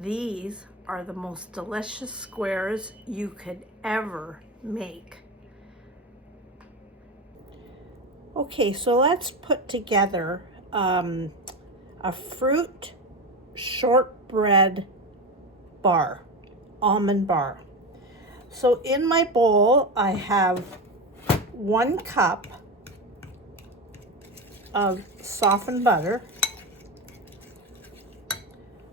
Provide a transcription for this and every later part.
These are the most delicious squares you could ever make. Okay, so let's put together a fruit shortbread bar, almond bar. So in my bowl, I have 1 cup of softened butter.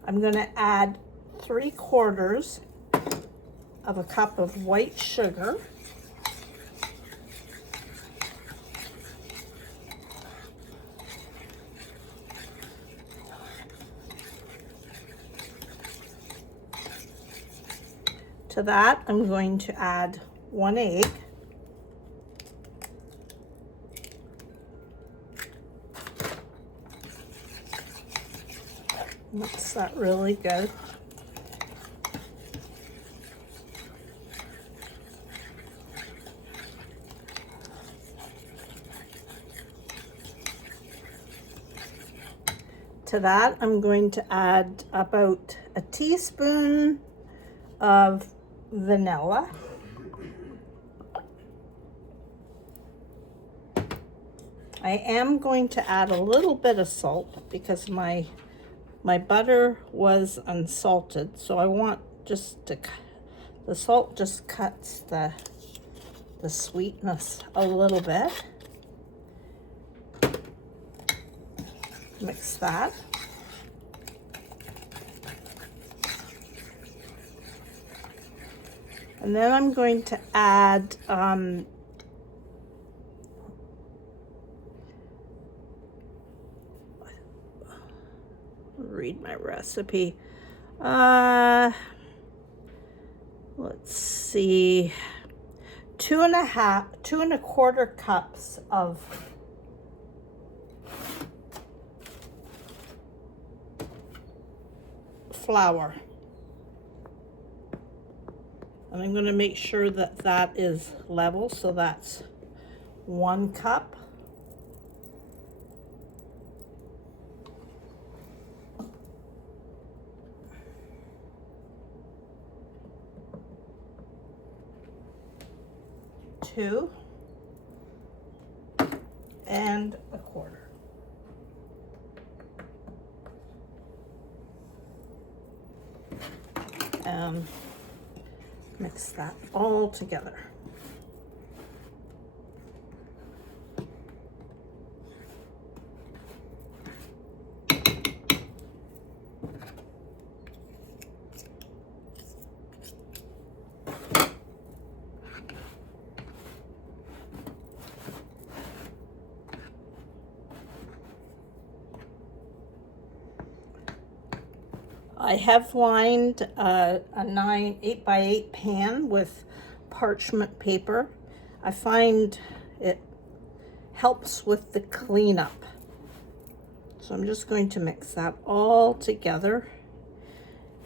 I'm going to add 3/4 of a cup of white sugar. To that, I'm going to add 1 egg. Mix that really good. To that, I'm going to add about a teaspoon of vanilla. I am going to add a little bit of salt because my butter was unsalted, so I want just to, the salt just cuts the sweetness a little bit. Mix that. And then I'm going to add read my recipe. Let's see, 2.25 cups of flour. And I'm going to make sure that that is level, so that's 1 cup. Two and 1/4. And mix that all together. I have lined a 8x8 pan with parchment paper. I find it helps with the cleanup. So I'm just going to mix that all together.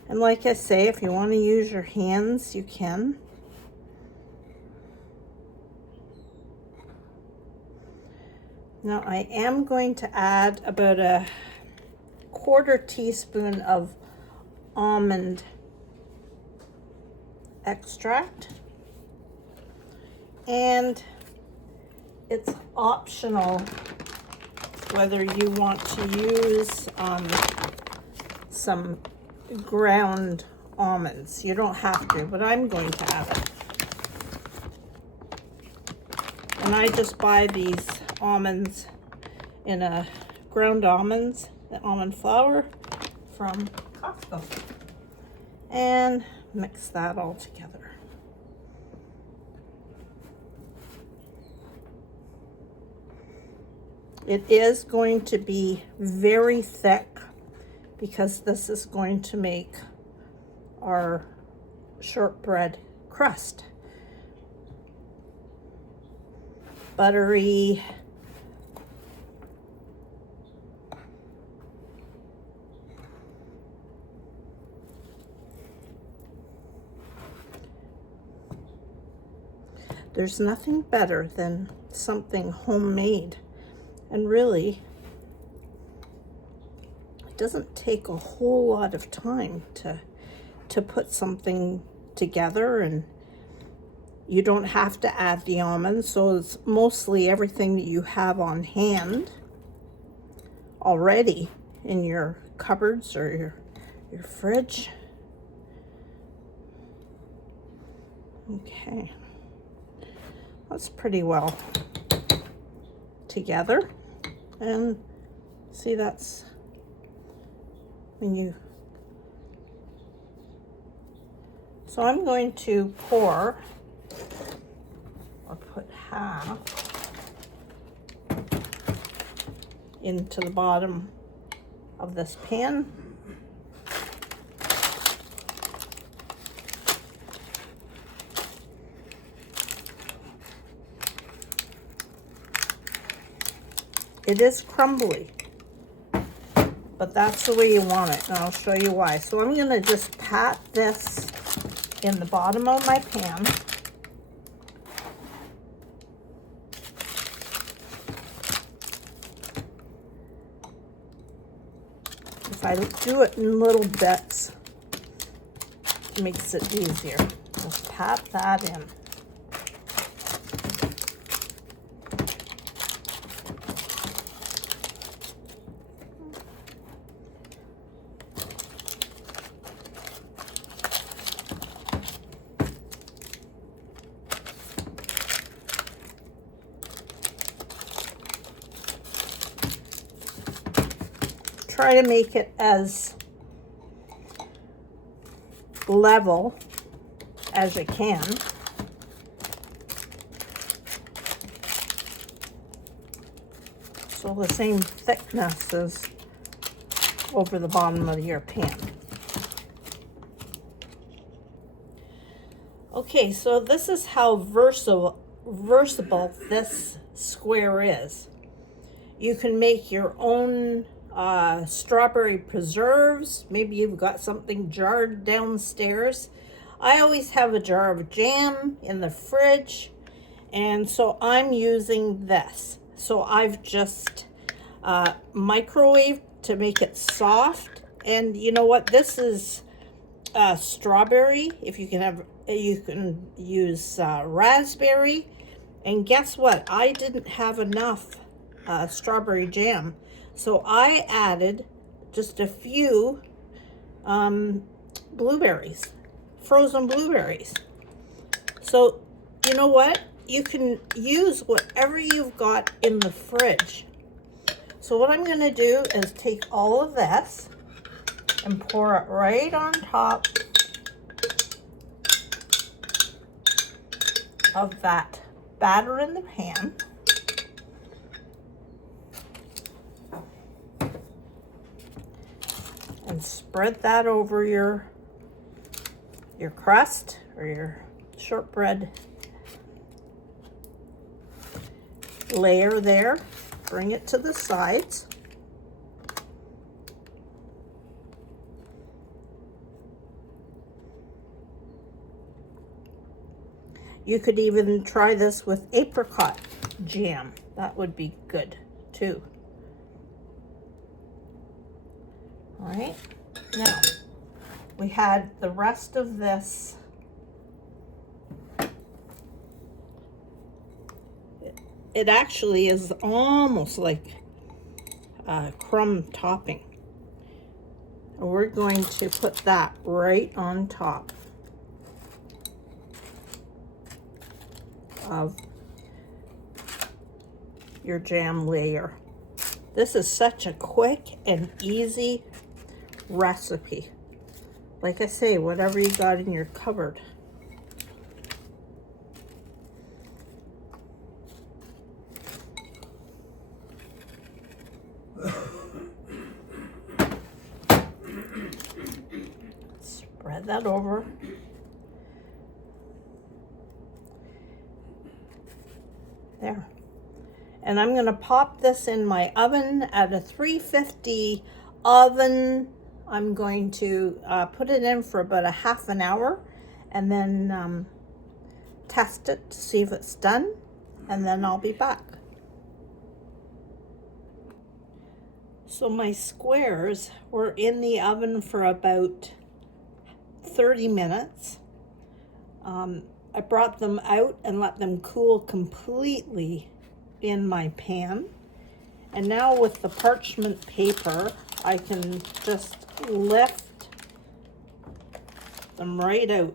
And like I say, if you want to use your hands, you can. Now I am going to add about a 1/4 teaspoon of almond extract, and it's optional whether you want to use some ground almonds. You don't have to, but I'm going to add it. And I just buy these almonds in a ground almonds, the almond flour from Costco, and mix that all together. It is going to be very thick because this is going to make our shortbread crust. Buttery, there's nothing better than something homemade, and really it doesn't take a whole lot of time to to put something together, and you don't have to add the almonds, so it's mostly everything that you have on hand already in your cupboards or your fridge. Okay, that's pretty well together. And see, that's when you, so I'm going to pour or put half into the bottom of this pan. It is crumbly, but that's the way you want it, and I'll show you why. So I'm gonna just pat this in the bottom of my pan. If I do it in little bits, it makes it easier. Just pat that in. Try to make it as level as you can. So the same thickness as over the bottom of your pan. Okay, so this is how versatile this square is. You can make your own strawberry preserves. Maybe you've got something jarred downstairs. I always have a jar of jam in the fridge, and so I'm using this. So I've just microwaved to make it soft. And you know what? This is strawberry. If you can have, you can use raspberry. And guess what? I didn't have enough strawberry jam, so I added just a few blueberries, frozen blueberries. So you know what? You can use whatever you've got in the fridge. So what I'm going to do is take all of this and pour it right on top of that batter in the pan. And spread that over your crust or your shortbread layer there. Bring it to the sides. You could even try this with apricot jam. That would be good too. All right, now we had the rest of this. It actually is almost like crumb topping. We're going to put that right on top of your jam layer. This is such a quick and easy recipe. Like I say, whatever you got in your cupboard. Spread that over. There. And I'm going to pop this in my oven at a 350 oven. I'm going to put it in for about a half an hour and then test it to see if it's done, and then I'll be back. So my squares were in the oven for about 30 minutes. I brought them out and let them cool completely in my pan. And now with the parchment paper, I can just lift them right out.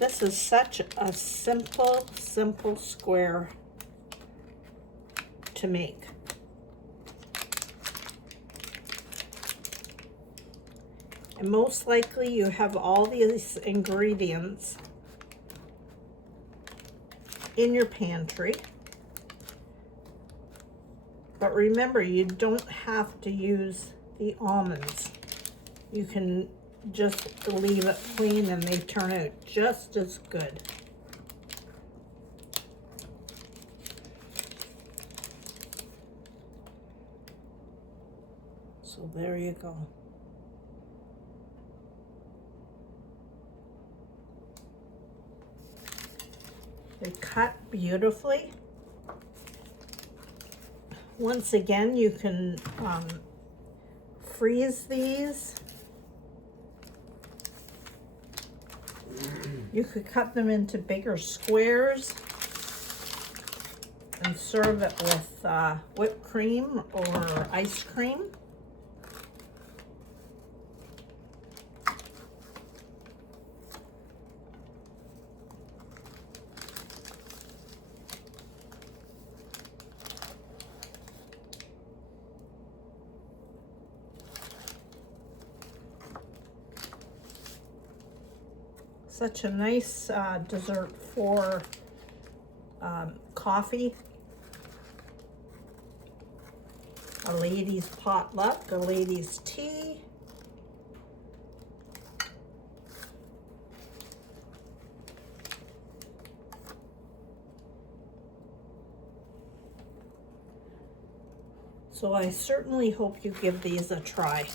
This is such a simple square to make. And most likely you have all these ingredients in your pantry. But remember, you don't have to use the almonds. You can just leave it plain and they turn out just as good. So there you go. They cut beautifully. Once again, you can freeze these. You could cut them into bigger squares and serve it with whipped cream or ice cream. Such a nice dessert for coffee, a lady's potluck, a lady's tea. So I certainly hope you give these a try.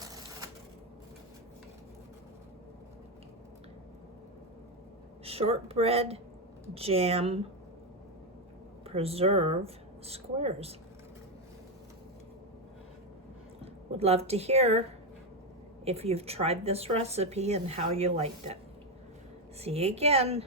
Shortbread jam preserve squares. Would love to hear if you've tried this recipe and how you liked it. See you again.